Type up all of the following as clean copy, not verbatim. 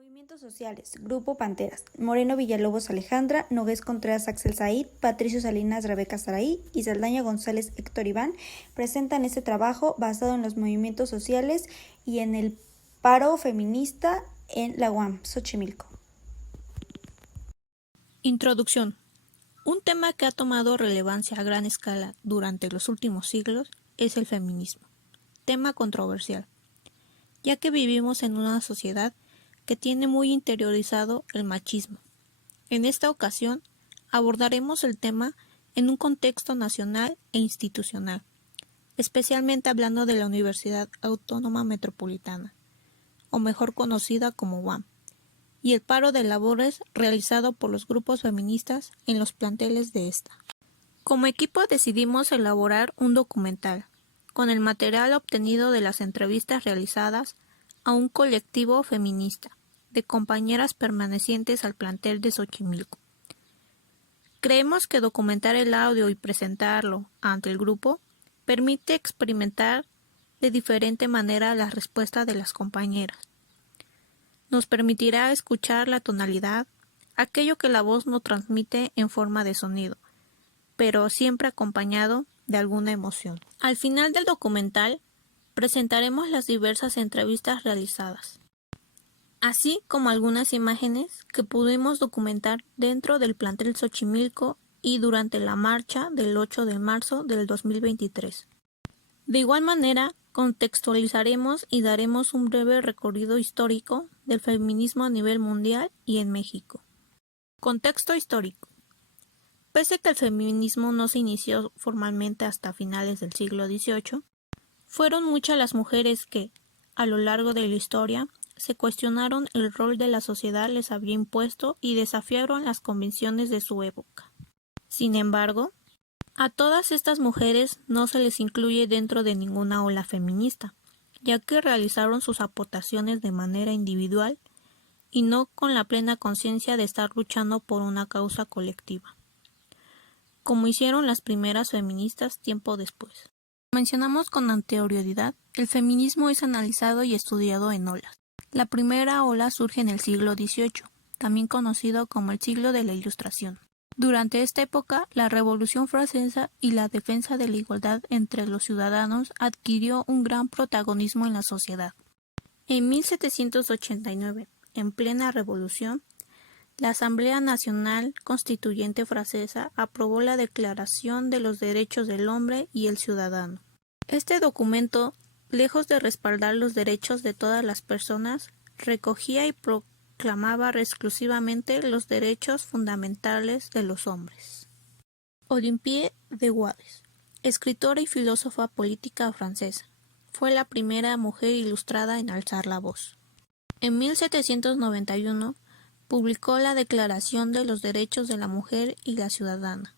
Movimientos sociales, Grupo Panteras, Moreno Villalobos Alejandra, Nogués Contreras Axel Said, Patricio Salinas Rebeca Saraí y Saldaña González Héctor Iván presentan este trabajo basado en los movimientos sociales y en el paro feminista en la UAM, Xochimilco. Introducción. Un tema que ha tomado relevancia a gran escala durante los últimos siglos es el feminismo, tema controversial, ya que vivimos en una sociedad que tiene muy interiorizado el machismo. En esta ocasión abordaremos el tema en un contexto nacional e institucional, especialmente hablando de la Universidad Autónoma Metropolitana, o mejor conocida como UAM, y el paro de labores realizado por los grupos feministas en los planteles de esta. Como equipo decidimos elaborar un documental, con el material obtenido de las entrevistas realizadas a un colectivo feminista, de compañeras permanecientes al plantel de Xochimilco. Creemos que documentar el audio y presentarlo ante el grupo permite experimentar de diferente manera la respuesta de las compañeras. Nos permitirá escuchar la tonalidad, aquello que la voz no transmite en forma de sonido, pero siempre acompañado de alguna emoción. Al final del documental, presentaremos las diversas entrevistas realizadas, así como algunas imágenes que pudimos documentar dentro del plantel Xochimilco y durante la marcha del 8 de marzo del 2023. De igual manera, contextualizaremos y daremos un breve recorrido histórico del feminismo a nivel mundial y en México. Contexto histórico. Pese a que el feminismo no se inició formalmente hasta finales del siglo XVIII, fueron muchas las mujeres que, a lo largo de la historia, se cuestionaron el rol de la sociedad les había impuesto y desafiaron las convenciones de su época. Sin embargo, a todas estas mujeres no se les incluye dentro de ninguna ola feminista, ya que realizaron sus aportaciones de manera individual y no con la plena conciencia de estar luchando por una causa colectiva, como hicieron las primeras feministas tiempo después. Mencionamos con anterioridad, el feminismo es analizado y estudiado en olas. La primera ola surge en el siglo XVIII, también conocido como el siglo de la Ilustración. Durante esta época, la Revolución Francesa y la defensa de la igualdad entre los ciudadanos adquirió un gran protagonismo en la sociedad. En 1789, en plena revolución, la Asamblea Nacional Constituyente Francesa aprobó la Declaración de los Derechos del Hombre y el Ciudadano. Este documento, lejos de respaldar los derechos de todas las personas, recogía y proclamaba exclusivamente los derechos fundamentales de los hombres. Olympe de Gouges, escritora y filósofa política francesa, fue la primera mujer ilustrada en alzar la voz. En 1791 publicó la Declaración de los Derechos de la Mujer y la Ciudadana,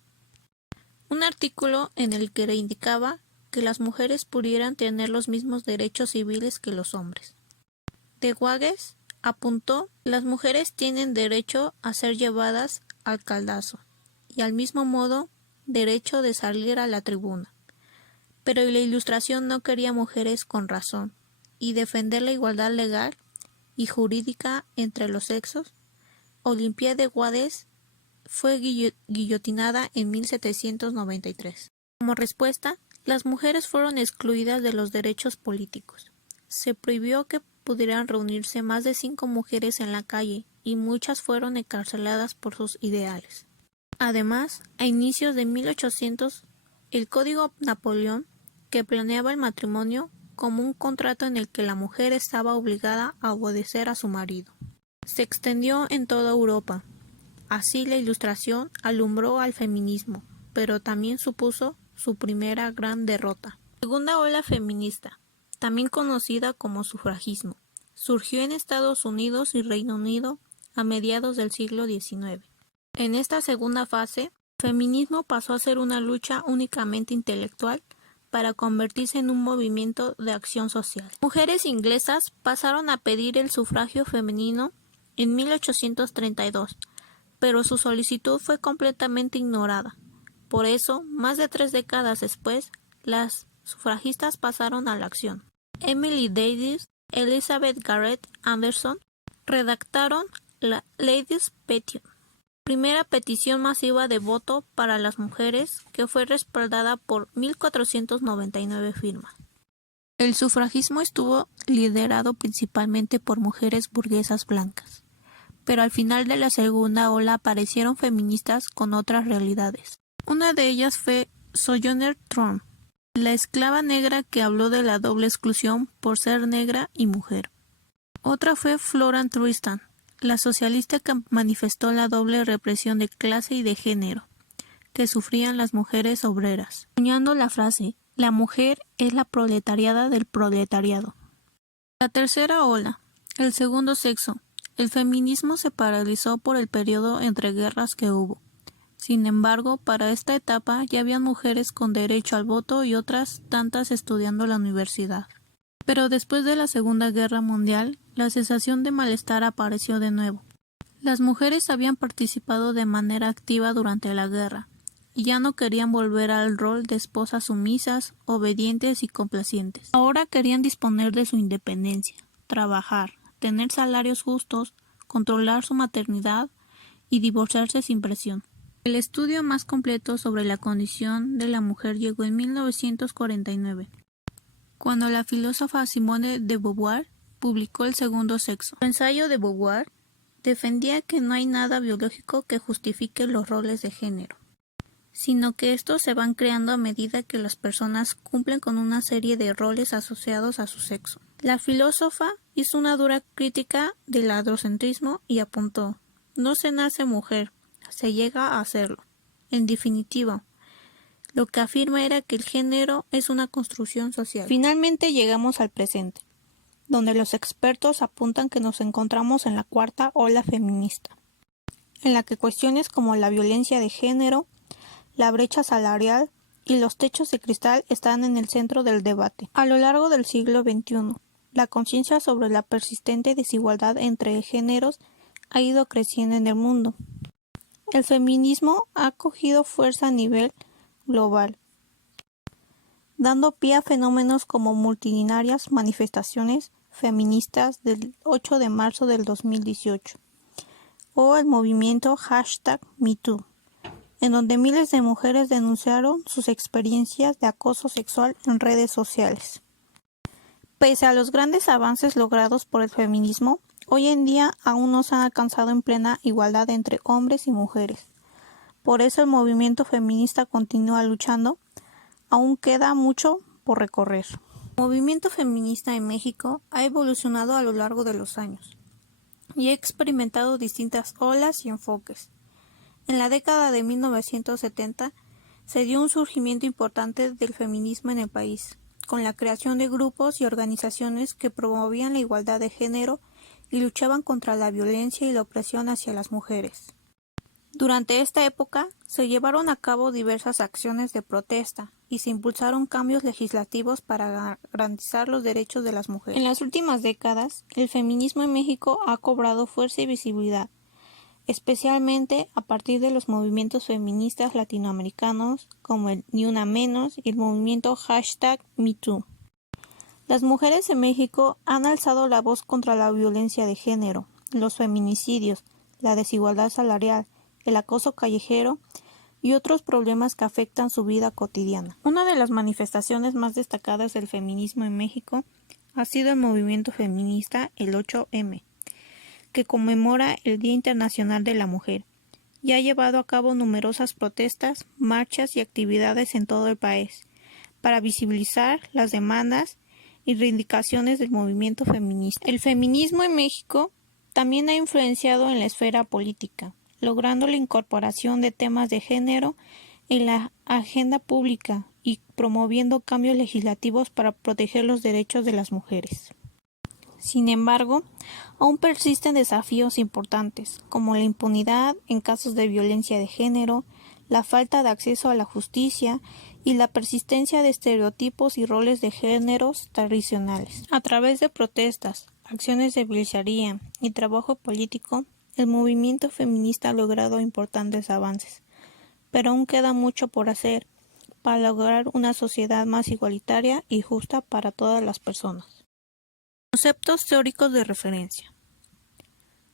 un artículo en el que reivindicaba que las mujeres pudieran tener los mismos derechos civiles que los hombres. De Gouges apuntó: las mujeres tienen derecho a ser llevadas al caldazo y al mismo modo derecho de salir a la tribuna. Pero la Ilustración no quería mujeres con razón y defender la igualdad legal y jurídica entre los sexos. Olympe de Gouges fue guillotinada en 1793. Como respuesta, las mujeres fueron excluidas de los derechos políticos. Se prohibió que pudieran reunirse más de 5 mujeres en la calle y muchas fueron encarceladas por sus ideales. Además, a inicios de 1800, el Código Napoleón, que planeaba el matrimonio como un contrato en el que la mujer estaba obligada a obedecer a su marido, se extendió en toda Europa. Así la Ilustración alumbró al feminismo, pero también supuso su primera gran derrota. Segunda ola feminista, también conocida como sufragismo, surgió en Estados Unidos y Reino Unido a mediados del siglo XIX. En esta segunda fase, el feminismo pasó a ser una lucha únicamente intelectual para convertirse en un movimiento de acción social. Mujeres inglesas pasaron a pedir el sufragio femenino en 1832, pero su solicitud fue completamente ignorada. Por eso, más de 3 décadas después, las sufragistas pasaron a la acción. Emily Davis, Elizabeth Garrett Anderson, redactaron la Ladies' Petition, primera petición masiva de voto para las mujeres que fue respaldada por 1.499 firmas. El sufragismo estuvo liderado principalmente por mujeres burguesas blancas, pero al final de la segunda ola aparecieron feministas con otras realidades. Una de ellas fue Sojourner Truth, la esclava negra que habló de la doble exclusión por ser negra y mujer. Otra fue Flora Tristan, la socialista que manifestó la doble represión de clase y de género que sufrían las mujeres obreras, acuñando la frase «La mujer es la proletariada del proletariado». La tercera ola, el segundo sexo. El feminismo se paralizó por el periodo entre guerras que hubo. Sin embargo, para esta etapa ya habían mujeres con derecho al voto y otras tantas estudiando la universidad. Pero después de la Segunda Guerra Mundial, la sensación de malestar apareció de nuevo. Las mujeres habían participado de manera activa durante la guerra, y ya no querían volver al rol de esposas sumisas, obedientes y complacientes. Ahora querían disponer de su independencia, trabajar, tener salarios justos, controlar su maternidad y divorciarse sin presión. El estudio más completo sobre la condición de la mujer llegó en 1949, cuando la filósofa Simone de Beauvoir publicó El segundo sexo. El ensayo de Beauvoir defendía que no hay nada biológico que justifique los roles de género, sino que estos se van creando a medida que las personas cumplen con una serie de roles asociados a su sexo. La filósofa hizo una dura crítica del androcentrismo y apuntó: no se nace mujer, se llega a hacerlo. En definitiva, lo que afirma era que el género es una construcción social. Finalmente llegamos al presente, donde los expertos apuntan que nos encontramos en la cuarta ola feminista, en la que cuestiones como la violencia de género, la brecha salarial y los techos de cristal están en el centro del debate. A lo largo del siglo XXI, la conciencia sobre la persistente desigualdad entre géneros ha ido creciendo en el mundo. El feminismo ha cogido fuerza a nivel global, dando pie a fenómenos como multitudinarias manifestaciones feministas del 8 de marzo del 2018 o el movimiento #MeToo, en donde miles de mujeres denunciaron sus experiencias de acoso sexual en redes sociales. Pese a los grandes avances logrados por el feminismo, hoy en día aún no se han alcanzado en plena igualdad entre hombres y mujeres. Por eso el movimiento feminista continúa luchando. Aún queda mucho por recorrer. El movimiento feminista en México ha evolucionado a lo largo de los años y ha experimentado distintas olas y enfoques. En la década de 1970 se dio un surgimiento importante del feminismo en el país, con la creación de grupos y organizaciones que promovían la igualdad de género y luchaban contra la violencia y la opresión hacia las mujeres. Durante esta época se llevaron a cabo diversas acciones de protesta y se impulsaron cambios legislativos para garantizar los derechos de las mujeres. En las últimas décadas, el feminismo en México ha cobrado fuerza y visibilidad, especialmente a partir de los movimientos feministas latinoamericanos como el Ni Una Menos y el movimiento #MeToo. Las mujeres en México han alzado la voz contra la violencia de género, los feminicidios, la desigualdad salarial, el acoso callejero y otros problemas que afectan su vida cotidiana. Una de las manifestaciones más destacadas del feminismo en México ha sido el movimiento feminista el 8M, que conmemora el Día Internacional de la Mujer y ha llevado a cabo numerosas protestas, marchas y actividades en todo el país para visibilizar las demandas y reivindicaciones del movimiento feminista. El feminismo en México también ha influenciado en la esfera política, logrando la incorporación de temas de género en la agenda pública y promoviendo cambios legislativos para proteger los derechos de las mujeres. Sin embargo, aún persisten desafíos importantes, como la impunidad en casos de violencia de género, la falta de acceso a la justicia y la persistencia de estereotipos y roles de géneros tradicionales. A través de protestas, acciones de visibilidad y trabajo político, el movimiento feminista ha logrado importantes avances, pero aún queda mucho por hacer para lograr una sociedad más igualitaria y justa para todas las personas. Conceptos teóricos de referencia.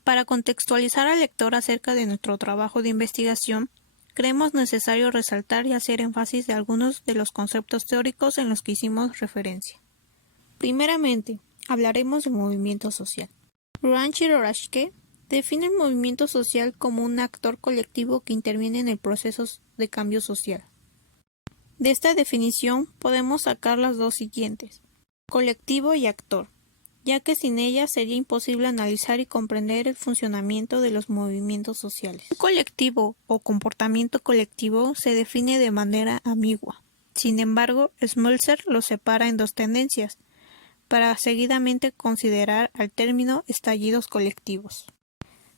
Para contextualizar al lector acerca de nuestro trabajo de investigación, creemos necesario resaltar y hacer énfasis de algunos de los conceptos teóricos en los que hicimos referencia. Primeramente, hablaremos del movimiento social. Ruan Chirorashke define el movimiento social como un actor colectivo que interviene en el proceso de cambio social. De esta definición podemos sacar las dos siguientes: colectivo y actor, ya que sin ellas sería imposible analizar y comprender el funcionamiento de los movimientos sociales. Un colectivo o comportamiento colectivo se define de manera ambigua. Sin embargo, Schmelzer lo separa en dos tendencias, para seguidamente considerar al término estallidos colectivos.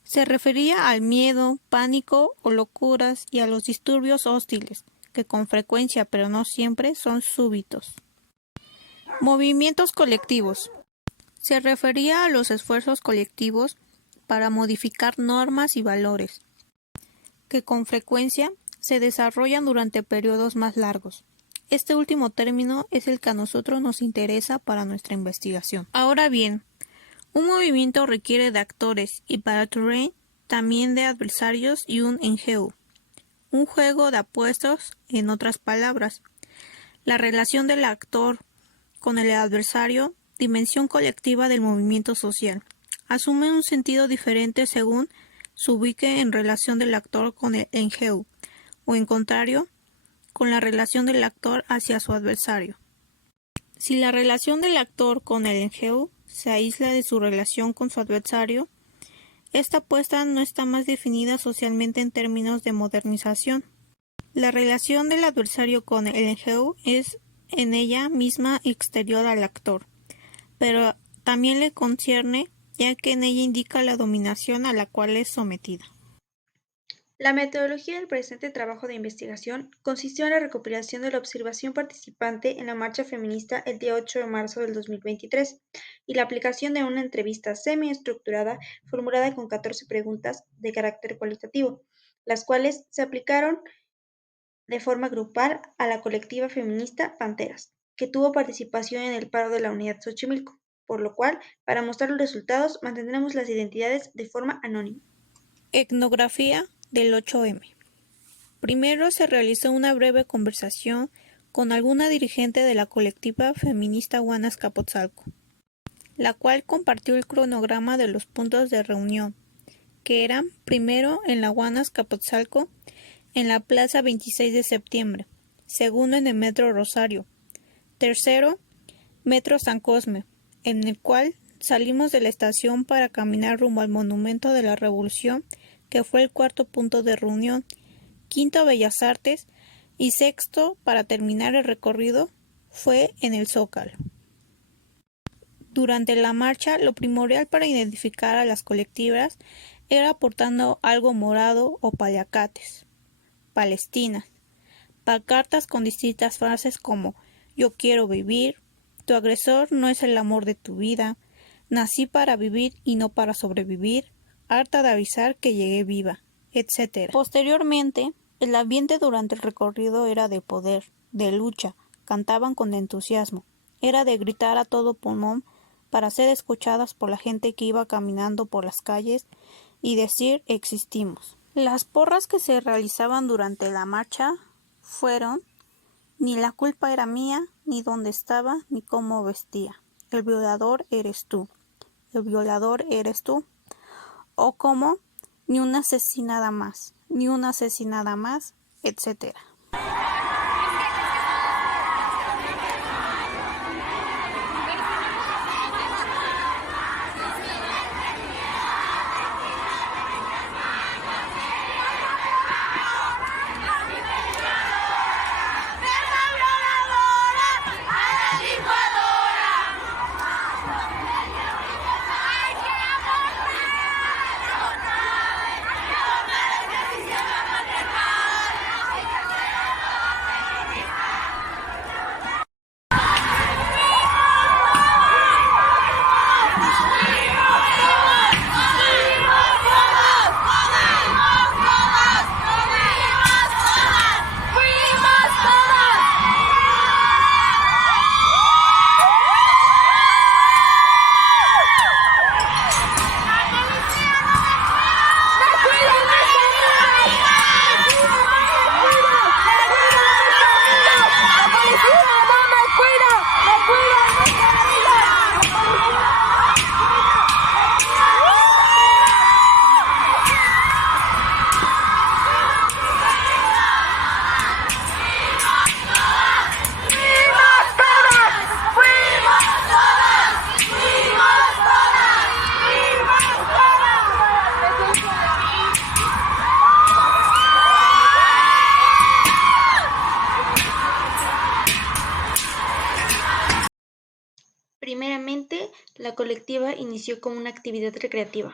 Se refería al miedo, pánico o locuras y a los disturbios hostiles, que con frecuencia pero no siempre son súbitos. Movimientos colectivos. Se refería a los esfuerzos colectivos para modificar normas y valores, que con frecuencia se desarrollan durante periodos más largos. Este último término es el que a nosotros nos interesa para nuestra investigación. Ahora bien, un movimiento requiere de actores y para Touraine también de adversarios y un enjeu, un juego de apuestas, en otras palabras. La relación del actor con el adversario, dimensión colectiva del movimiento social, asume un sentido diferente según se ubique en relación del actor con el enjeu, o en contrario, con la relación del actor hacia su adversario. Si la relación del actor con el enjeu se aísla de su relación con su adversario, esta apuesta no está más definida socialmente en términos de modernización. La relación del adversario con el enjeu es en ella misma exterior al actor, pero también le concierne, ya que en ella indica la dominación a la cual es sometida. La metodología del presente trabajo de investigación consistió en la recopilación de la observación participante en la marcha feminista el día 8 de marzo del 2023 y la aplicación de una entrevista semi-estructurada formulada con 14 preguntas de carácter cualitativo, las cuales se aplicaron de forma grupal a la colectiva feminista Panteras, que tuvo participación en el paro de la unidad Xochimilco, por lo cual, para mostrar los resultados, mantendremos las identidades de forma anónima. Etnografía del 8M. Primero se realizó una breve conversación con alguna dirigente de la colectiva feminista Huanas-Capotzalco, la cual compartió el cronograma de los puntos de reunión, que eran: primero en la Huanas-Capotzalco, en la Plaza 26 de septiembre, segundo en el Metro Rosario, tercero, Metro San Cosme, en el cual salimos de la estación para caminar rumbo al Monumento de la Revolución, que fue el cuarto punto de reunión, quinto Bellas Artes y sexto, para terminar el recorrido, fue en el Zócalo. Durante la marcha, lo primordial para identificar a las colectivas era portando algo morado o paliacates, palestinas, pancartas con distintas frases como "Yo quiero vivir", "Tu agresor no es el amor de tu vida", "Nací para vivir y no para sobrevivir", "Harta de avisar que llegué viva", etc. Posteriormente, el ambiente durante el recorrido era de poder, de lucha, cantaban con entusiasmo, era de gritar a todo pulmón para ser escuchadas por la gente que iba caminando por las calles y decir "existimos". Las porras que se realizaban durante la marcha fueron: "Ni la culpa era mía, ni dónde estaba, ni cómo vestía. El violador eres tú. El violador eres tú". O como "Ni una asesinada más, ni una asesinada más", etc. Primeramente, la colectiva inició como una actividad recreativa.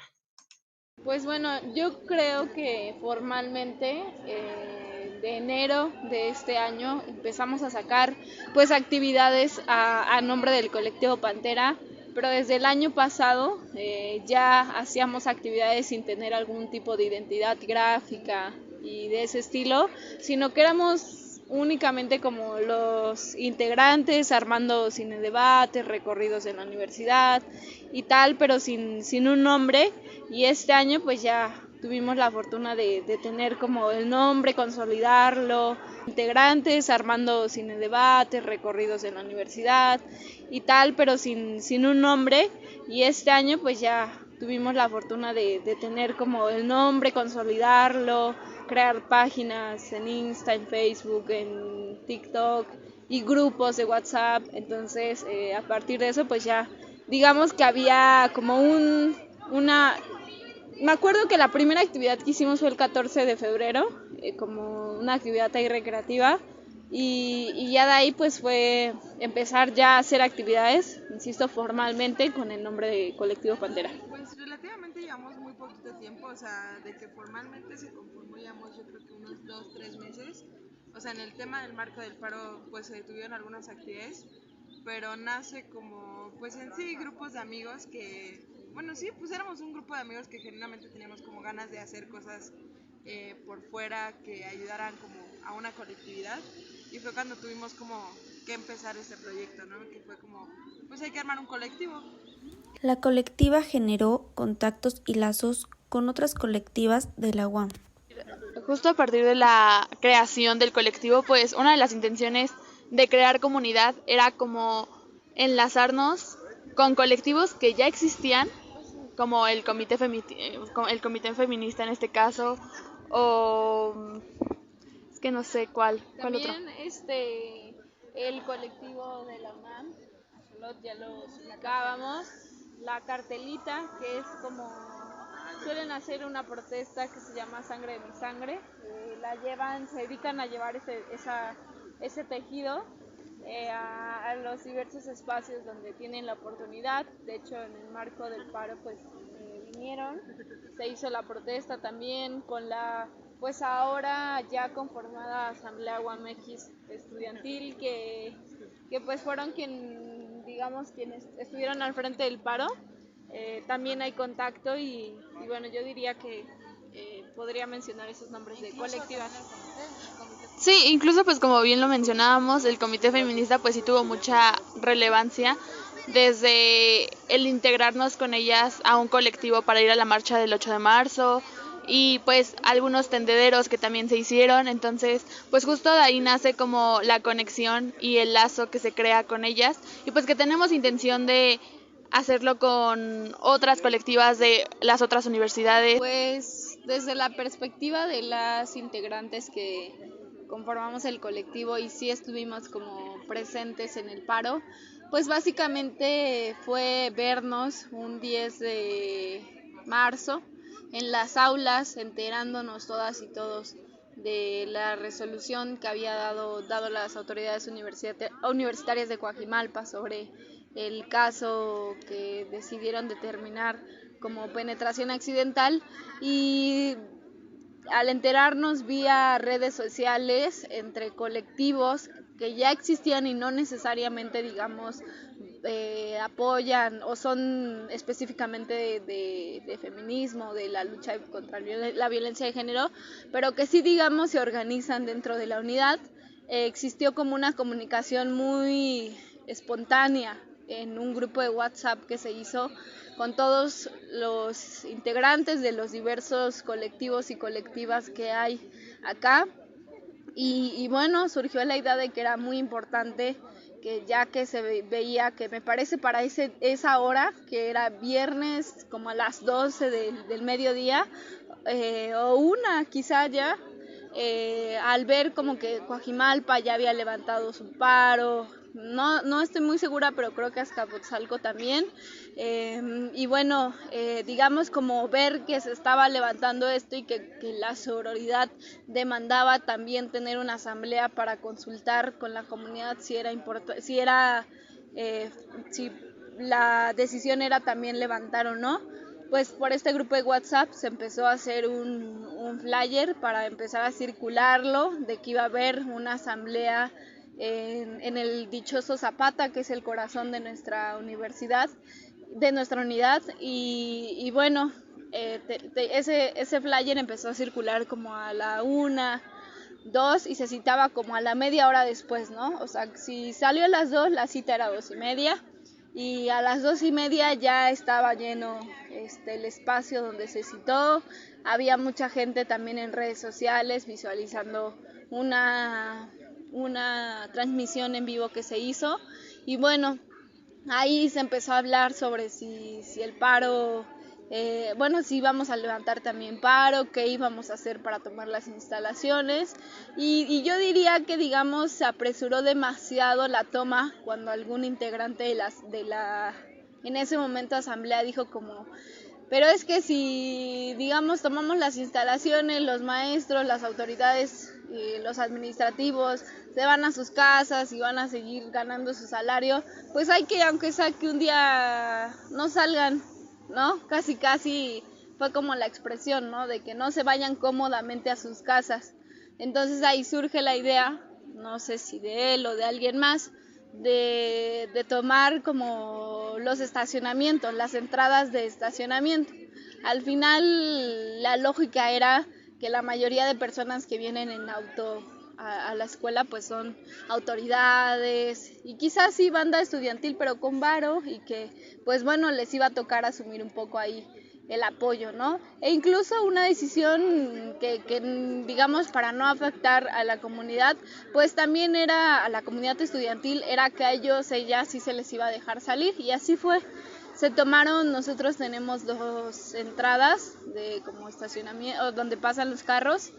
Pues bueno, yo creo que formalmente de enero de este año empezamos a sacar pues actividades a nombre del colectivo Pantera, pero desde el año pasado ya hacíamos actividades sin tener algún tipo de identidad gráfica y de ese estilo, sino que éramos únicamente como los integrantes armando cine debates, recorridos en la universidad y tal, pero sin un nombre. Y este año pues ya tuvimos la fortuna de tener como el nombre, consolidarlo, integrantes armando cine debates, recorridos en la universidad y tal, pero sin un nombre. Y este año pues ya tuvimos la fortuna de tener como el nombre, consolidarlo, crear páginas en Insta, en Facebook, en TikTok y grupos de WhatsApp. Entonces a partir de eso pues ya digamos que había como una... Me acuerdo que la primera actividad que hicimos fue el 14 de febrero, como una actividad ahí recreativa, y ya de ahí pues fue empezar ya a hacer actividades, insisto, formalmente con el nombre de Colectivo Pantera. Pues relativamente llevamos muy poquito tiempo, o sea, de que formalmente se conformó llevamos yo creo que unos 2, 3 meses. O sea, en el tema del marco del paro pues se detuvieron algunas actividades, pero nace como pues en sí grupos de amigos que, bueno sí, pues éramos un grupo de amigos que genuinamente teníamos como ganas de hacer cosas por fuera que ayudaran como a una colectividad, y fue cuando tuvimos como que empezar este proyecto, ¿no? Que fue como, pues hay que armar un colectivo. La colectiva generó contactos y lazos con otras colectivas de la UAM. Justo a partir de la creación del colectivo, pues una de las intenciones de crear comunidad era como enlazarnos con colectivos que ya existían, como el comité feminista en este caso, o es que no sé cuál otro. También el colectivo de la UNAM, ya lo ubicábamos, la cartelita, que es como suelen hacer una protesta que se llama Sangre de mi sangre, la llevan, se dedican a llevar ese tejido a los diversos espacios donde tienen la oportunidad. De hecho, en el marco del paro pues vinieron, se hizo la protesta también con la pues ahora ya conformada Asamblea UAMX Estudiantil, que pues fueron digamos quienes estuvieron al frente del paro. También hay contacto y bueno, yo diría que podría mencionar esos nombres de colectivas. Sí, incluso pues como bien lo mencionábamos, el comité feminista pues sí tuvo mucha relevancia desde el integrarnos con ellas a un colectivo para ir a la marcha del 8 de marzo y pues algunos tendederos que también se hicieron, entonces pues justo de ahí nace como la conexión y el lazo que se crea con ellas y pues que tenemos intención de hacerlo con otras colectivas de las otras universidades. Pues desde la perspectiva de las integrantes que conformamos el colectivo y sí estuvimos como presentes en el paro, pues básicamente fue vernos un 10 de marzo en las aulas enterándonos todas y todos de la resolución que había dado las autoridades universitarias de Coajimalpa sobre el caso que decidieron determinar como penetración accidental, y al enterarnos vía redes sociales entre colectivos que ya existían y no necesariamente digamos apoyan o son específicamente de feminismo, de la lucha contra la violencia de género, pero que sí digamos se organizan dentro de la unidad, existió como una comunicación muy espontánea en un grupo de WhatsApp que se hizo con todos los integrantes de los diversos colectivos y colectivas que hay acá. Y bueno, surgió la idea de que era muy importante que ya que se veía que me parece para esa hora, que era viernes como a las 12 del mediodía, o una quizá ya, al ver como que Coajimalpa ya había levantado su paro, no estoy muy segura, pero creo que Azcapotzalco también, y bueno, digamos como ver que se estaba levantando esto y que la sororidad demandaba también tener una asamblea para consultar con la comunidad si la decisión era también levantar o no, pues por este grupo de WhatsApp se empezó a hacer un flyer para empezar a circularlo, de que iba a haber una asamblea en el dichoso Zapata, que es el corazón de nuestra universidad, de nuestra unidad, y bueno, ese flyer empezó a circular como a la 1, 2 y se citaba como a la media hora después, ¿no? O sea, si salió a las 2, la cita era 2:30 y a las 2:30 ya estaba lleno el espacio donde se citó. Había mucha gente también en redes sociales visualizando una transmisión en vivo que se hizo y bueno, ahí se empezó a hablar sobre si el paro, si íbamos a levantar también paro, qué íbamos a hacer para tomar las instalaciones y yo diría que digamos se apresuró demasiado la toma cuando algún integrante de la en ese momento asamblea dijo como, pero es que si digamos tomamos las instalaciones, los maestros, las autoridades, los administrativos se van a sus casas y van a seguir ganando su salario, pues hay que, aunque sea que un día no salgan, ¿no? Casi fue como la expresión, ¿no? De que no se vayan cómodamente a sus casas. Entonces ahí surge la idea, no sé si de él o de alguien más, de tomar como los estacionamientos, las entradas de estacionamiento. Al final la lógica era que la mayoría de personas que vienen en auto a la escuela pues son autoridades y quizás sí banda estudiantil pero con varo y que pues bueno les iba a tocar asumir un poco ahí el apoyo, ¿no? E incluso una decisión que digamos para no afectar a la comunidad, pues también era a la comunidad estudiantil, era que a ellas sí se les iba a dejar salir y así fue. Se tomaron, nosotros tenemos 2 entradas de como estacionamiento, donde pasan los carros,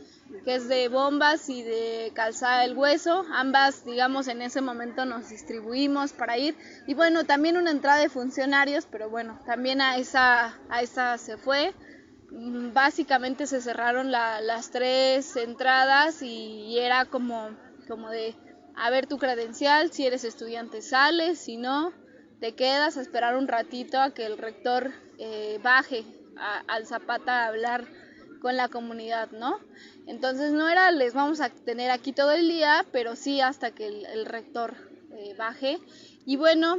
que es de Bombas y de Calzada del Hueso. Ambas, digamos, en ese momento nos distribuimos para ir. Y bueno, también una entrada de funcionarios, pero bueno, también a esa se fue. Básicamente se cerraron las 3 entradas y era como de, a ver tu credencial, si eres estudiante sales, si no te quedas a esperar un ratito a que el rector baje al Zapata a hablar con la comunidad, ¿no? Entonces no era les vamos a tener aquí todo el día, pero sí hasta que el rector baje. Y bueno,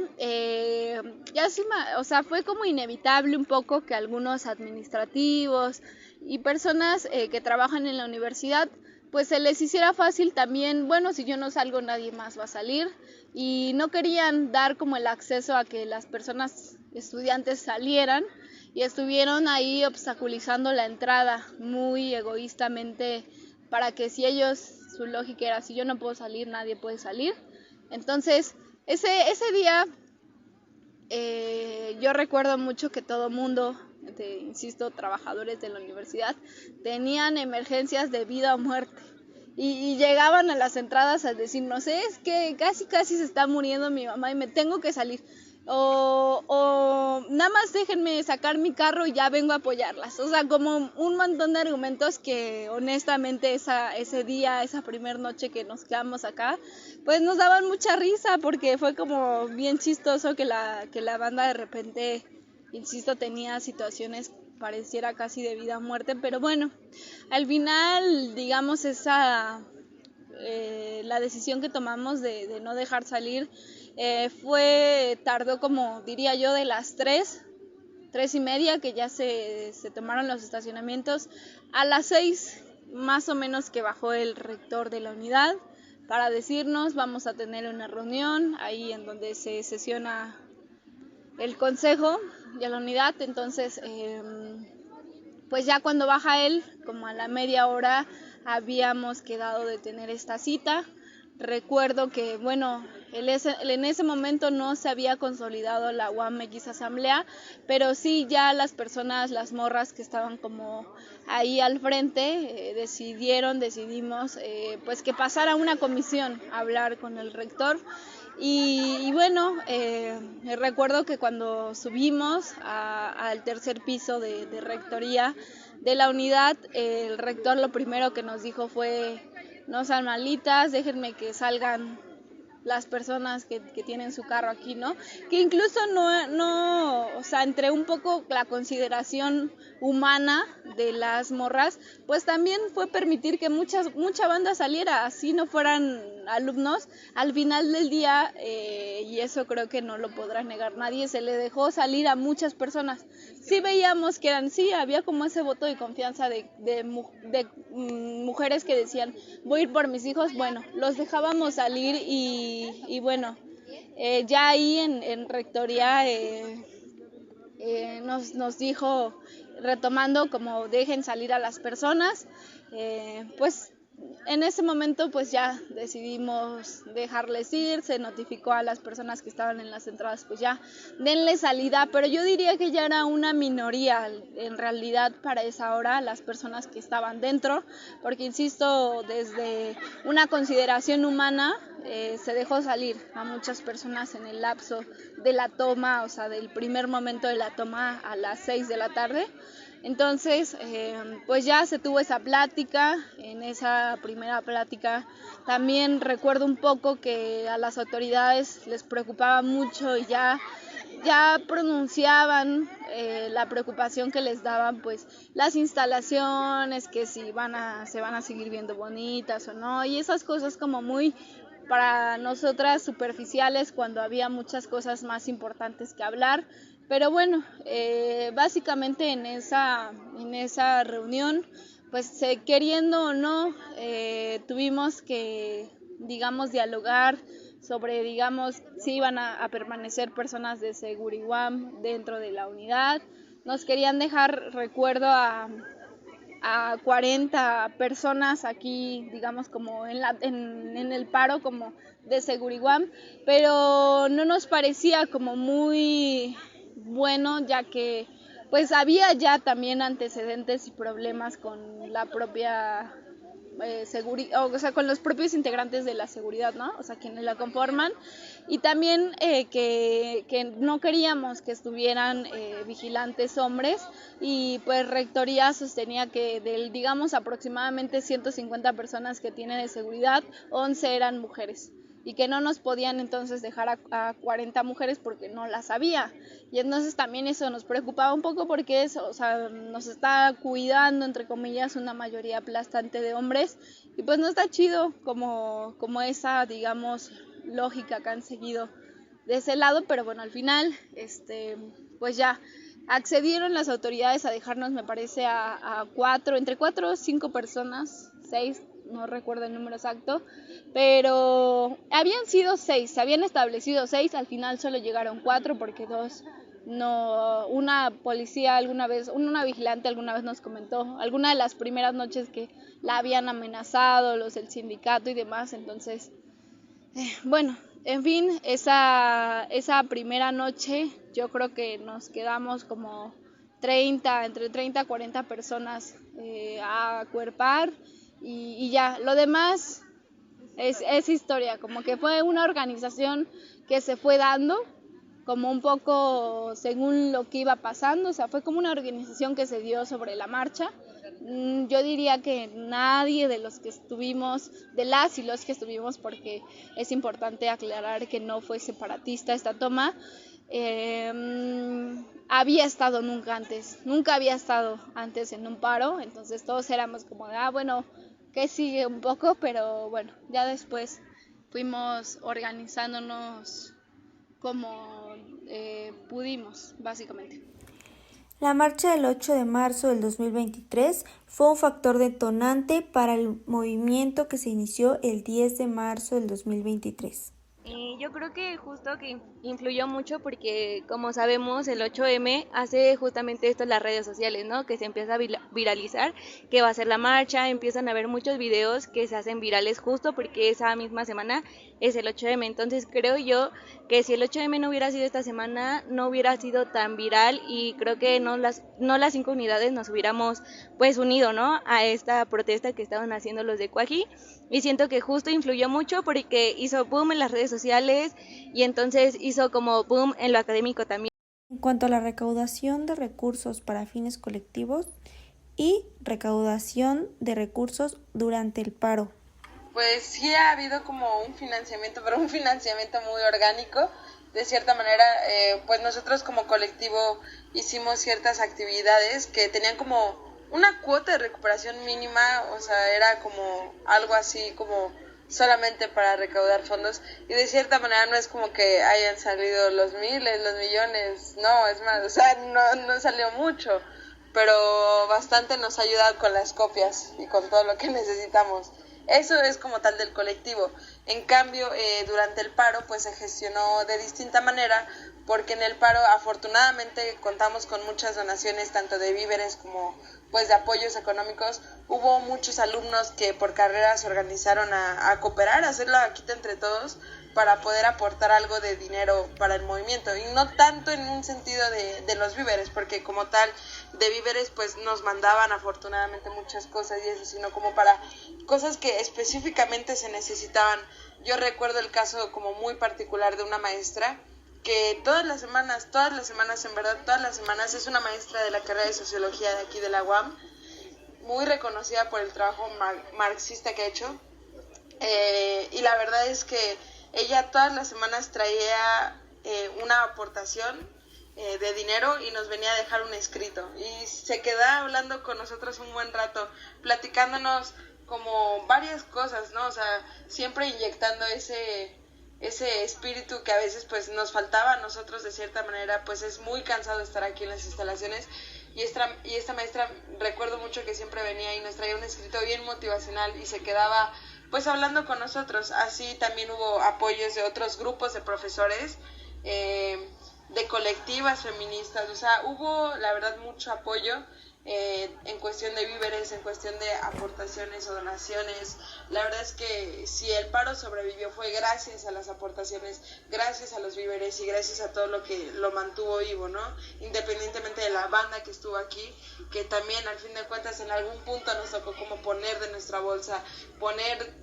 ya sí, o sea, fue como inevitable un poco que algunos administrativos y personas que trabajan en la universidad pues se les hiciera fácil también, bueno, si yo no salgo nadie más va a salir y no querían dar como el acceso a que las personas estudiantes salieran y estuvieron ahí obstaculizando la entrada muy egoístamente para que si ellos, su lógica era si yo no puedo salir, nadie puede salir. Entonces, ese día yo recuerdo mucho que todo mundo, insisto, trabajadores de la universidad, tenían emergencias de vida o muerte. Y llegaban a las entradas a decirnos, es que casi se está muriendo mi mamá y me tengo que salir. O nada más déjenme sacar mi carro y ya vengo a apoyarlas. O sea, como un montón de argumentos que honestamente ese día, esa primer noche que nos quedamos acá, pues nos daban mucha risa porque fue como bien chistoso que la banda de repente, insisto, tenía situaciones pareciera casi de vida o muerte, pero bueno, al final, digamos, la decisión que tomamos de no dejar salir tardó como, diría yo, de las 3:30 que ya se tomaron los estacionamientos, a las 6 más o menos que bajó el rector de la unidad para decirnos vamos a tener una reunión ahí en donde se sesiona el consejo de la unidad. Entonces pues ya cuando baja él, como a la media hora habíamos quedado de tener esta cita. Recuerdo que, bueno, en ese momento no se había consolidado la UAMX Asamblea, pero sí ya las personas, las morras que estaban como ahí al frente, decidimos pues que pasara una comisión a hablar con el rector. Y bueno, recuerdo que cuando subimos al tercer piso de rectoría de la unidad, el rector lo primero que nos dijo fue: no sean malitas, déjenme que salgan las personas que tienen su carro aquí, ¿no? Que incluso no, o sea, entre un poco la consideración humana de las morras, pues también fue permitir que mucha banda saliera, así no fueran alumnos, al final del día, y eso creo que no lo podrá negar nadie, se le dejó salir a muchas personas. Sí veíamos que había como ese voto de confianza de mujeres que decían, voy a ir por mis hijos, bueno, los dejábamos salir y bueno, ya ahí en rectoría nos dijo, retomando como dejen salir a las personas, pues en ese momento pues ya decidimos dejarles ir, se notificó a las personas que estaban en las entradas, pues ya denle salida, pero yo diría que ya era una minoría en realidad para esa hora las personas que estaban dentro, porque insisto, desde una consideración humana se dejó salir a muchas personas en el lapso de la toma, o sea, del primer momento de la toma a las 6 de la tarde. Entonces, pues ya se tuvo esa plática. En esa primera plática también recuerdo un poco que a las autoridades les preocupaba mucho y ya pronunciaban la preocupación que les daban pues las instalaciones, que si se van a seguir viendo bonitas o no, y esas cosas como muy para nosotras superficiales cuando había muchas cosas más importantes que hablar. Pero bueno, básicamente en esa reunión, pues queriendo o no, tuvimos que, digamos, dialogar sobre, digamos, si iban a permanecer personas de Seguriwam dentro de la unidad. Nos querían dejar, recuerdo, a 40 personas aquí, digamos, como en el paro como de Seguriwam, pero no nos parecía como muy bueno, ya que pues había ya también antecedentes y problemas con la propia o sea, con los propios integrantes de la seguridad, ¿no? O sea, quienes la conforman, y también que no queríamos que estuvieran vigilantes hombres, y pues rectoría sostenía que digamos, aproximadamente 150 personas que tiene de seguridad, 11 eran mujeres, y que no nos podían entonces dejar a 40 mujeres porque no las había. Y entonces también eso nos preocupaba un poco porque eso, o sea, nos está cuidando, entre comillas, una mayoría aplastante de hombres, y pues no está chido como esa, digamos, lógica que han seguido de ese lado. Pero bueno, al final, pues ya accedieron las autoridades a dejarnos, me parece, entre 4 o 5 personas, 6, no recuerdo el número exacto, pero habían sido 6, se habían establecido 6, al final solo llegaron 4 porque 2 no, una policía alguna vez, una vigilante alguna vez nos comentó, alguna de las primeras noches, que la habían amenazado los del sindicato y demás. Entonces, bueno, en fin, esa primera noche yo creo que nos quedamos como entre 30 a 40 personas a acuerpar, y ya, lo demás es historia, como que fue una organización que se fue dando como un poco según lo que iba pasando, o sea, fue como una organización que se dio sobre la marcha. Yo diría que nadie de los que estuvimos, de las y los que estuvimos, porque es importante aclarar que no fue separatista esta toma, había estado nunca había estado antes en un paro. Entonces todos éramos como de, bueno, que sigue un poco, pero bueno, ya después fuimos organizándonos como pudimos, básicamente. La marcha del 8 de marzo del 2023 fue un factor detonante para el movimiento que se inició el 10 de marzo del 2023. Yo creo que justo que influyó mucho porque, como sabemos, el 8M hace justamente esto en las redes sociales, ¿no? Que se empieza a viralizar, que va a ser la marcha, empiezan a haber muchos videos que se hacen virales justo porque esa misma semana es el 8M. Entonces creo yo que si el 8M no hubiera sido esta semana, no hubiera sido tan viral, y creo que no las 5 unidades nos hubiéramos pues unido, ¿no? A esta protesta que estaban haciendo los de Cuaji. Y siento que justo influyó mucho porque hizo boom en las redes sociales, y entonces hizo como boom en lo académico también. En cuanto a la recaudación de recursos para fines colectivos y recaudación de recursos durante el paro. Pues sí ha habido como un financiamiento, pero un financiamiento muy orgánico. De cierta manera, pues nosotros como colectivo hicimos ciertas actividades que tenían como una cuota de recuperación mínima, o sea, era como algo así como solamente para recaudar fondos, y de cierta manera no es como que hayan salido los miles, los millones, no, es más, o sea, no salió mucho, pero bastante nos ha ayudado con las copias y con todo lo que necesitamos. Eso es como tal del colectivo. En cambio, durante el paro pues se gestionó de distinta manera, porque en el paro afortunadamente contamos con muchas donaciones, tanto de víveres como pues de apoyos económicos. Hubo muchos alumnos que por carreras se organizaron a cooperar, a hacer la vaquita entre todos para poder aportar algo de dinero para el movimiento, y no tanto en un sentido de los víveres, porque como tal de víveres pues nos mandaban afortunadamente muchas cosas y eso, sino como para cosas que específicamente se necesitaban. Yo recuerdo el caso como muy particular de una maestra que todas las semanas, en verdad todas las semanas, es una maestra de la carrera de sociología de aquí de la UAM, muy reconocida por el trabajo marxista que ha hecho, y la verdad es que ella todas las semanas traía una aportación de dinero y nos venía a dejar un escrito, y se quedaba hablando con nosotros un buen rato, platicándonos como varias cosas, ¿no? O sea, siempre inyectando ese espíritu que a veces pues nos faltaba a nosotros de cierta manera. Pues es muy cansado estar aquí en las instalaciones, y esta maestra recuerdo mucho que siempre venía y nos traía un escrito bien motivacional y se quedaba pues hablando con nosotros. Así también hubo apoyos de otros grupos de profesores, de colectivas feministas, o sea, hubo la verdad mucho apoyo en cuestión de víveres, en cuestión de aportaciones o donaciones. La verdad es que si el paro sobrevivió fue gracias a las aportaciones, gracias a los víveres y gracias a todo lo que lo mantuvo vivo, ¿no? Independientemente de la banda que estuvo aquí, que también al fin de cuentas en algún punto nos tocó como poner de nuestra bolsa, poner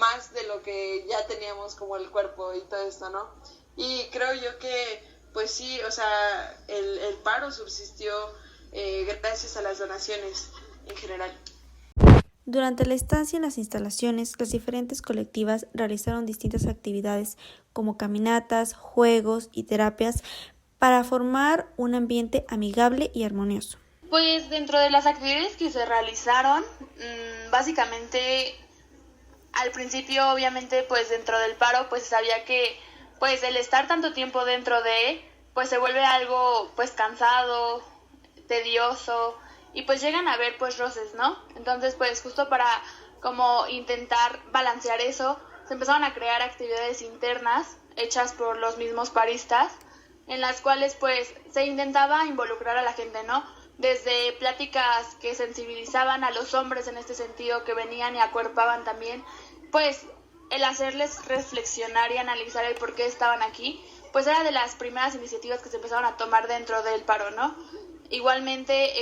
más de lo que ya teníamos como el cuerpo y todo esto, ¿no? Y creo yo que pues sí, o sea, el paro subsistió gracias a las donaciones en general. Durante la estancia en las instalaciones, las diferentes colectivas realizaron distintas actividades como caminatas, juegos y terapias para formar un ambiente amigable y armonioso. Pues dentro de las actividades que se realizaron, básicamente al principio obviamente pues dentro del paro pues sabía que pues el estar tanto tiempo dentro de pues se vuelve algo pues cansado, tedioso, y pues llegan a haber pues roces, ¿no? Entonces pues justo para como intentar balancear eso, se empezaron a crear actividades internas hechas por los mismos paristas, en las cuales pues se intentaba involucrar a la gente, ¿no? Desde pláticas que sensibilizaban a los hombres en este sentido, que venían y acuerpaban también, pues el hacerles reflexionar y analizar el por qué estaban aquí, pues era de las primeras iniciativas que se empezaron a tomar dentro del paro, ¿no? Igualmente,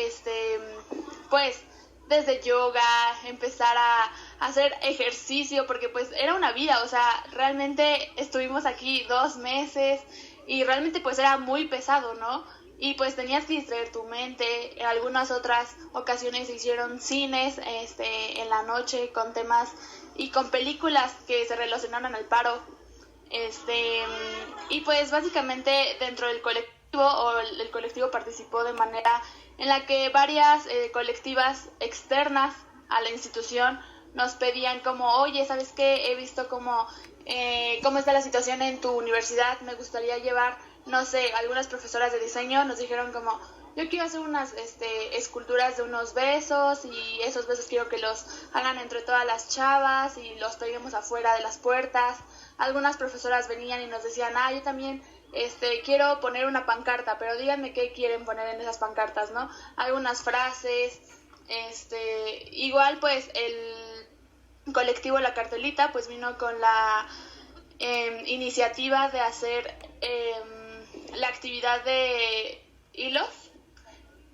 pues desde yoga, empezar a hacer ejercicio, porque pues era una vida, o sea, realmente estuvimos aquí 2 meses y realmente pues era muy pesado, ¿no? Y pues tenías que distraer tu mente. En algunas otras ocasiones se hicieron cines en la noche con temas y con películas que se relacionaron al paro. Y pues básicamente dentro del colectivo, o el colectivo participó de manera en la que varias colectivas externas a la institución nos pedían como, oye, ¿sabes qué? He visto cómo está la situación en tu universidad, me gustaría llevar, no sé, algunas profesoras de diseño nos dijeron como, yo quiero hacer unas esculturas de unos besos, y esos besos quiero que los hagan entre todas las chavas y los peguemos afuera de las puertas. Algunas profesoras venían y nos decían, yo también quiero poner una pancarta, pero díganme qué quieren poner en esas pancartas, ¿no? Algunas frases, igual pues el colectivo La Cartelita pues vino con la iniciativa de hacer la actividad de hilos,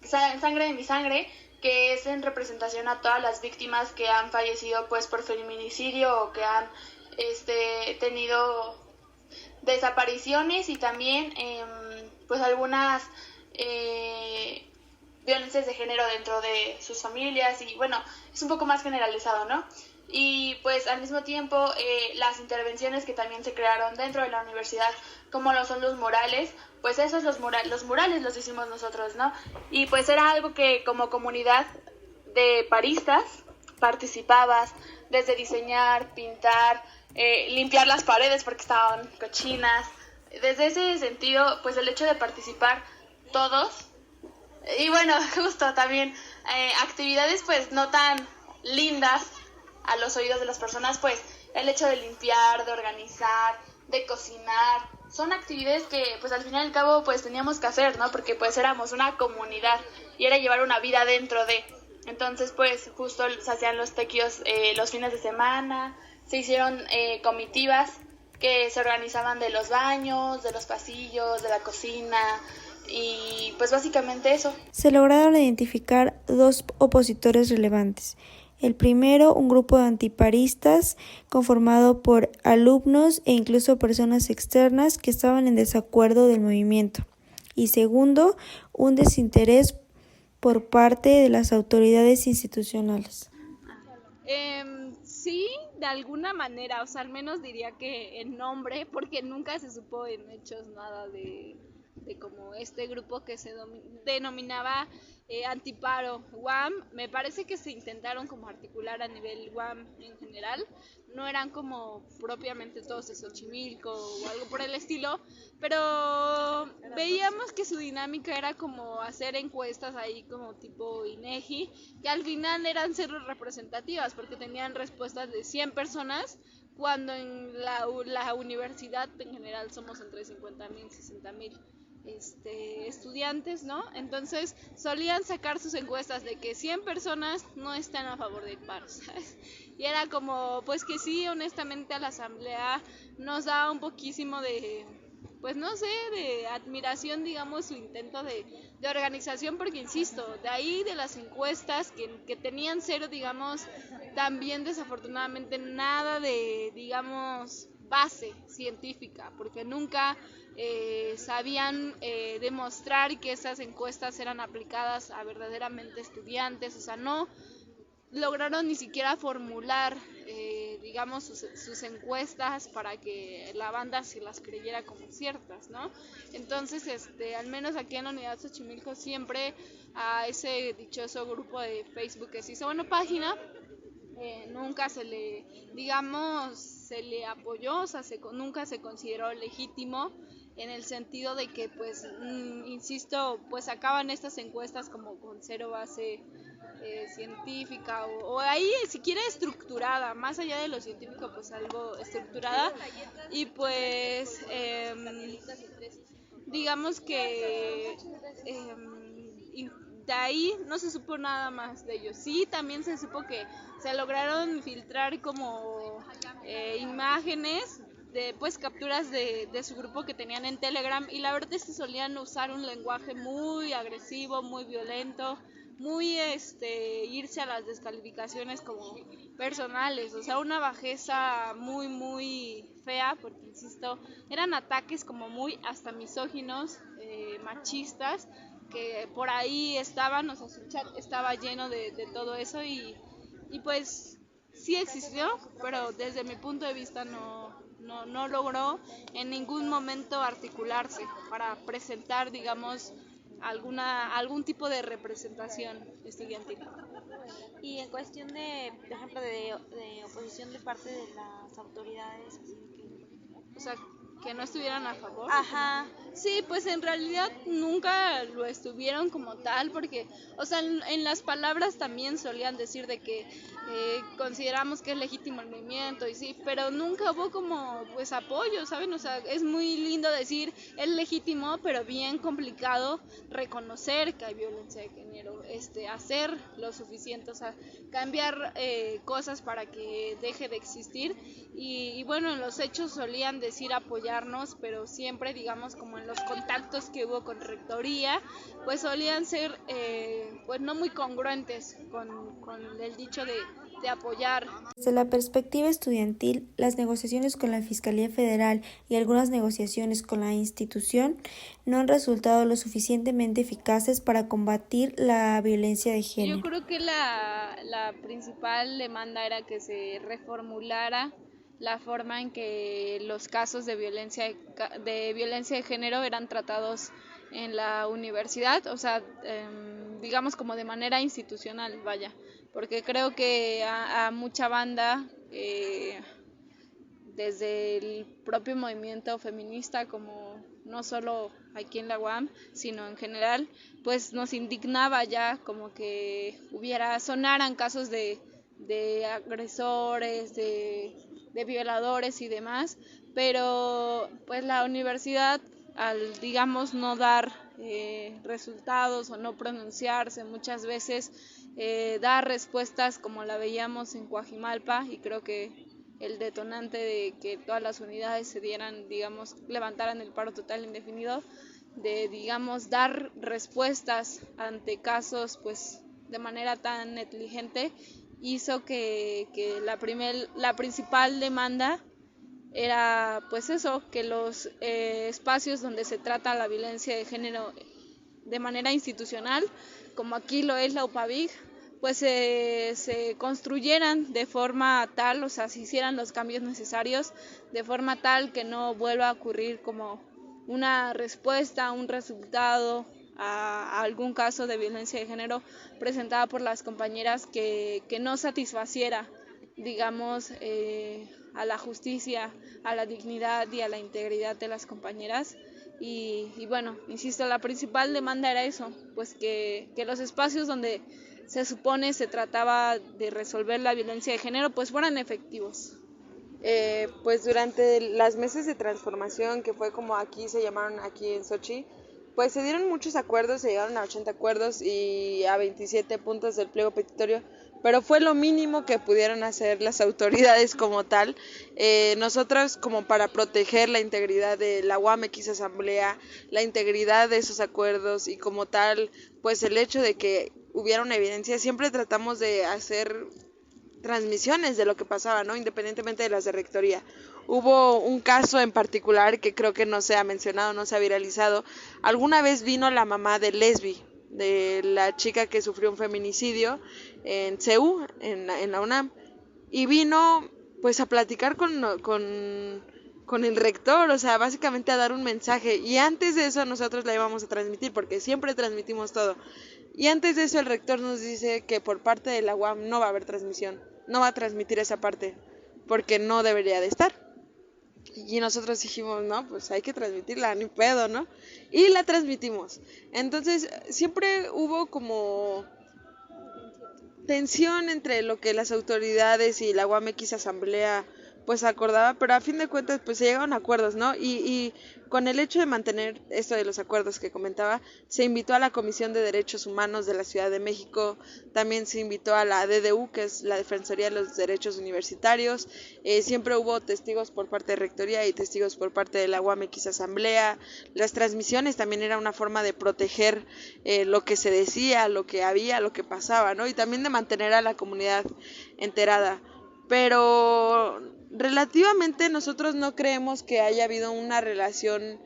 Sangre de mi sangre, que es en representación a todas las víctimas que han fallecido pues por feminicidio o que han tenido desapariciones, y también pues algunas violencias de género dentro de sus familias, y bueno, es un poco más generalizado, ¿no? y pues al mismo tiempo las intervenciones que también se crearon dentro de la universidad, como lo son los murales, pues esos los murales los hicimos nosotros, ¿no? Y pues era algo que como comunidad de paristas participabas, desde diseñar, pintar, limpiar las paredes porque estaban cochinas. Desde ese sentido, pues el hecho de participar todos, y bueno, justo también actividades pues no tan lindas a los oídos de las personas, pues el hecho de limpiar, de organizar, de cocinar, son actividades que pues al fin y al cabo pues teníamos que hacer, ¿no? Porque pues éramos una comunidad y era llevar una vida dentro de. Entonces pues justo se hacían los tequios los fines de semana, se hicieron comitivas que se organizaban de los baños, de los pasillos, de la cocina, y pues básicamente eso. Se lograron identificar 2 opositores relevantes. El primero, un grupo de antiparistas conformado por alumnos e incluso personas externas que estaban en desacuerdo del movimiento. Y segundo, un desinterés por parte de las autoridades institucionales. Sí, de alguna manera, o sea, al menos diría que en nombre, porque nunca se supo en hechos nada de como este grupo que se denominaba Antiparo UAM. Me parece que se intentaron como articular a nivel UAM en general, no eran como propiamente todos de Xochimilco o algo por el estilo, pero veíamos que su dinámica era como hacer encuestas ahí como tipo INEGI, que al final eran cero representativas porque tenían respuestas de 100 personas, cuando en la universidad en general somos entre 50,000 y 60,000 estudiantes, ¿no? Entonces solían sacar sus encuestas de que 100 personas no están a favor del paro, ¿sabes? Y era como, pues que sí, honestamente a la asamblea nos da un poquísimo de, pues no sé, de admiración, digamos, su intento de organización, porque insisto, de ahí de las encuestas que tenían cero, digamos, también desafortunadamente nada de, digamos, base científica, porque nunca sabían demostrar que esas encuestas eran aplicadas a verdaderamente estudiantes, o sea, no lograron ni siquiera formular, digamos, sus encuestas para que la banda se las creyera como ciertas, ¿no? Entonces, al menos aquí en la Unidad Xochimilco siempre a ese dichoso grupo de Facebook que se hizo una página, nunca se le, digamos, se le apoyó, o sea, nunca se consideró legítimo en el sentido de que, pues, insisto, pues acaban estas encuestas como con cero base científica o ahí siquiera estructurada, más allá de lo científico, pues algo estructurada, y pues digamos que de ahí no se supo nada más de ellos. Sí, también se supo que se lograron filtrar como imágenes de pues capturas de su grupo que tenían en Telegram, y la verdad es que solían usar un lenguaje muy agresivo, muy violento, muy irse a las descalificaciones como personales, o sea, una bajeza muy muy fea, porque insisto, eran ataques como muy hasta misóginos, machistas, que por ahí estaban, o sea, su chat estaba lleno de todo eso, y pues sí existió, pero desde mi punto de vista no logró en ningún momento articularse para presentar, digamos, algún tipo de representación estudiantil. Y en cuestión de, por ejemplo, de oposición de parte de las autoridades, así que... O sea, que no estuvieran a favor. Ajá. Sí, pues en realidad nunca lo estuvieron como tal, porque, o sea, en las palabras también solían decir de que consideramos que es legítimo el movimiento, y sí, pero nunca hubo como, pues, apoyo, ¿saben? O sea, es muy lindo decir es legítimo, pero bien complicado reconocer que hay violencia de género, hacer lo suficiente, o sea, cambiar cosas para que deje de existir, y bueno, en los hechos solían decir apoyarnos, pero siempre, digamos, como en los contactos que hubo con rectoría, pues solían ser pues no muy congruentes con el dicho de apoyar. Desde la perspectiva estudiantil, las negociaciones con la Fiscalía Federal y algunas negociaciones con la institución no han resultado lo suficientemente eficaces para combatir la violencia de género. Yo creo que la principal demanda era que se reformulara la forma en que los casos de violencia de género eran tratados en la universidad, o sea, digamos como de manera institucional, vaya, porque creo que a mucha banda, desde el propio movimiento feminista, como no solo aquí en la UAM, sino en general, pues nos indignaba ya como que sonaran casos de agresores, de violadores y demás, pero pues la universidad, al digamos no dar resultados o no pronunciarse muchas veces, da respuestas como la veíamos en Coajimalpa, y creo que el detonante de que todas las unidades se dieran, digamos, levantaran el paro total indefinido, de, digamos, dar respuestas ante casos, pues, de manera tan negligente, hizo que la principal demanda era, pues eso, que los espacios donde se trata la violencia de género de manera institucional, como aquí lo es la UPAVIG, pues se construyeran de forma tal, o sea, se hicieran los cambios necesarios de forma tal que no vuelva a ocurrir como una respuesta, un resultado a algún caso de violencia de género presentada por las compañeras que no satisfaciera, digamos, a la justicia, a la dignidad y a la integridad de las compañeras. Y bueno, insisto, la principal demanda era eso, pues que los espacios donde se supone se trataba de resolver la violencia de género pues fueran efectivos. Pues durante las meses de transformación, que fue como aquí se llamaron aquí en Sochi, pues se dieron muchos acuerdos, se llegaron a 80 acuerdos y a 27 puntos del pliego petitorio, pero fue lo mínimo que pudieron hacer las autoridades como tal. Nosotros, como para proteger la integridad de la UAMX Asamblea, la integridad de esos acuerdos y como tal, pues el hecho de que hubiera una evidencia, siempre tratamos de hacer transmisiones de lo que pasaba, ¿no? Independientemente de las de rectoría. Hubo un caso en particular que creo que no se ha mencionado, no se ha viralizado. Alguna vez vino la mamá de Lesbi, de la chica que sufrió un feminicidio en CEU, en la UNAM, y vino pues a platicar con el rector, o sea, básicamente a dar un mensaje, y antes de eso nosotros la íbamos a transmitir, porque siempre transmitimos todo, y antes de eso el rector nos dice que por parte de la UAM no va a haber transmisión, no va a transmitir esa parte, porque no debería de estar. Y nosotros dijimos, no, pues hay que transmitirla, ni pedo, ¿no? Y la transmitimos. Entonces, siempre hubo como tensión entre lo que las autoridades y la UAMX Asamblea pues acordaba, pero a fin de cuentas pues se llegaron a acuerdos, ¿no? Y con el hecho de mantener esto de los acuerdos que comentaba, se invitó a la Comisión de Derechos Humanos de la Ciudad de México, también se invitó a la DDU, que es la Defensoría de los Derechos Universitarios, siempre hubo testigos por parte de Rectoría y testigos por parte de la UAMX Asamblea. Las transmisiones también era una forma de proteger lo que se decía, lo que había, lo que pasaba, ¿no? Y también de mantener a la comunidad enterada. Pero relativamente nosotros no creemos que haya habido una relación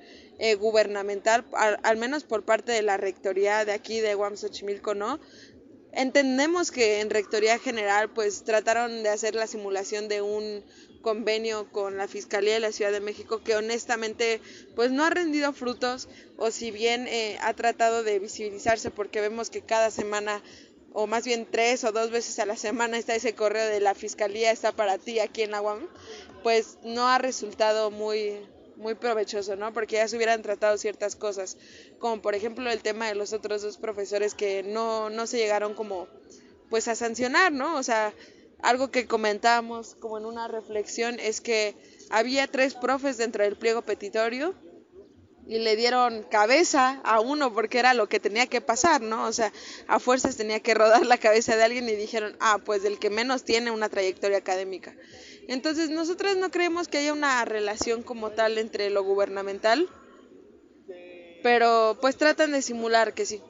gubernamental, al menos por parte de la rectoría de aquí de UAM Xochimilco, ¿no? Entendemos que en Rectoría General pues trataron de hacer la simulación de un convenio con la Fiscalía de la Ciudad de México que honestamente pues no ha rendido frutos, o si bien ha tratado de visibilizarse, porque vemos que cada semana, o más bien 3 o 2 veces a la semana, está ese correo de la Fiscalía está para ti aquí en la UAM, pues no ha resultado muy provechoso, ¿no? Porque ya se hubieran tratado ciertas cosas, como por ejemplo el tema de los otros 2 profesores que no se llegaron como pues a sancionar, ¿no? O sea, algo que comentábamos como en una reflexión es que había 3 profes dentro del pliego petitorio y le dieron cabeza a uno porque era lo que tenía que pasar, ¿no? O sea, a fuerzas tenía que rodar la cabeza de alguien y dijeron, pues del que menos tiene una trayectoria académica. Entonces nosotros no creemos que haya una relación como tal entre lo gubernamental, pero pues tratan de simular que sí.